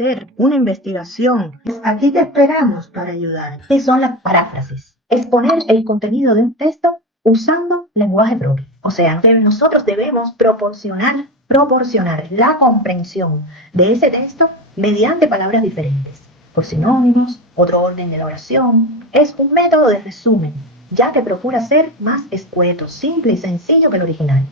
hacer una investigación, pues aquí te esperamos para ayudar. ¿Qué son las paráfrasis? Exponer el contenido de un texto usando lenguaje propio. O sea, nosotros debemos proporcionar la comprensión de ese texto mediante palabras diferentes, por sinónimos, otro orden de la oración. Es un método de resumen, ya que procura ser más escueto, simple y sencillo que el original.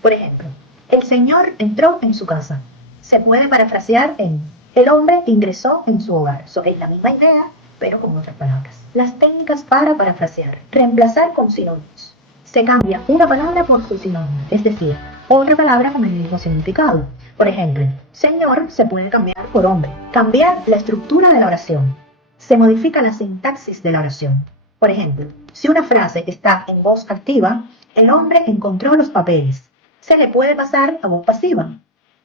Por ejemplo, el señor entró en su casa. Se puede parafrasear en el hombre ingresó en su hogar. So, es la misma idea, pero con otras palabras. Las técnicas para parafrasear. Reemplazar con sinónimos. Se cambia una palabra por su sinónimo, es decir, otra palabra con el mismo significado. Por ejemplo, señor se puede cambiar por hombre. Cambiar la estructura de la oración. Se modifica la sintaxis de la oración. Por ejemplo, si una frase está en voz activa, el hombre encontró los papeles. Se le puede pasar a voz pasiva.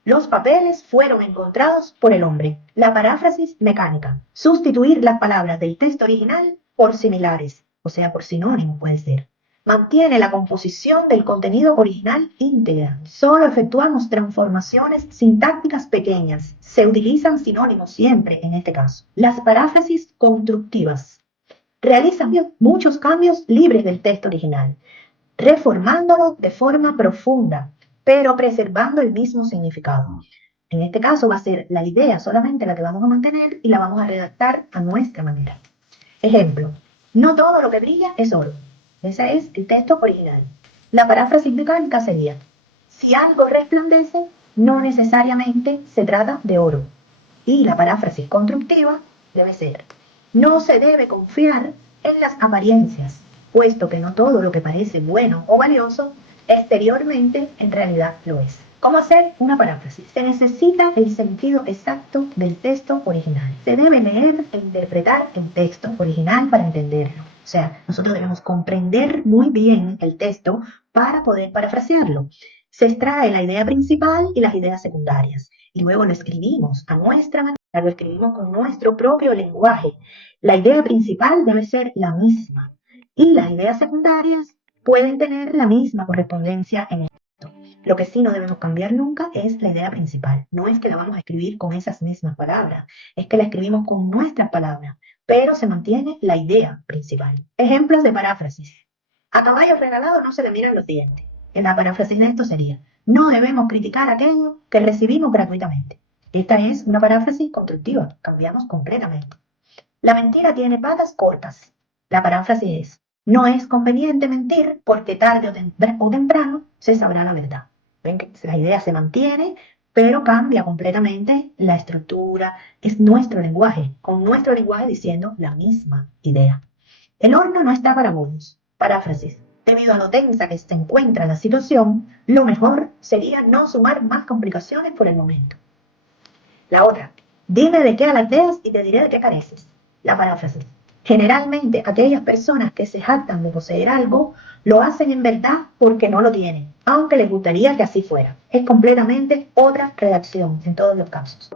Los papeles fueron encontrados por el hombre. La paráfrasis mecánica. Sustituir las palabras del texto original por similares, o sea, por sinónimo puede ser. Mantiene la composición del contenido original íntegra. Solo efectuamos transformaciones sintácticas pequeñas. Se utilizan sinónimos siempre en este caso. Las paráfrasis constructivas. Realizan muchos cambios libres del texto original, reformándolo de forma profunda, pero preservando el mismo significado. En este caso va a ser la idea solamente la que vamos a mantener y la vamos a redactar a nuestra manera. Ejemplo, no todo lo que brilla es oro. Ese es el texto original. La paráfrasis mecánica sería, si algo resplandece, no necesariamente se trata de oro. Y la paráfrasis constructiva debe ser, no se debe confiar en las apariencias, puesto que no todo lo que parece bueno o valioso exteriormente en realidad lo es. ¿Cómo hacer una paráfrasis? Se necesita el sentido exacto del texto original. Se debe leer e interpretar el texto original para entenderlo. O sea, nosotros debemos comprender muy bien el texto para poder parafrasearlo. Se extrae la idea principal y las ideas secundarias y luego lo escribimos a nuestra manera, lo escribimos con nuestro propio lenguaje. La idea principal debe ser la misma y las ideas secundarias pueden tener la misma correspondencia en el texto. Lo que sí no debemos cambiar nunca es la idea principal. No es que la vamos a escribir con esas mismas palabras, es que la escribimos con nuestras palabras, pero se mantiene la idea principal. Ejemplos de paráfrasis. A caballo regalado no se le miran los dientes. En la paráfrasis de esto sería, no debemos criticar aquello que recibimos gratuitamente. Esta es una paráfrasis constructiva, cambiamos completamente. La mentira tiene patas cortas. La paráfrasis es, no es conveniente mentir porque tarde o temprano se sabrá la verdad. Ven que la idea se mantiene, pero cambia completamente la estructura. Es nuestro lenguaje, con nuestro lenguaje diciendo la misma idea. El horno no está para monos. Paráfrasis. Debido a lo tensa que se encuentra la situación, lo mejor sería no sumar más complicaciones por el momento. La otra. Dime de qué alardeas y te diré de qué careces. La paráfrasis. Generalmente aquellas personas que se jactan de poseer algo lo hacen en verdad porque no lo tienen, aunque les gustaría que así fuera. Es completamente otra redacción en todos los casos.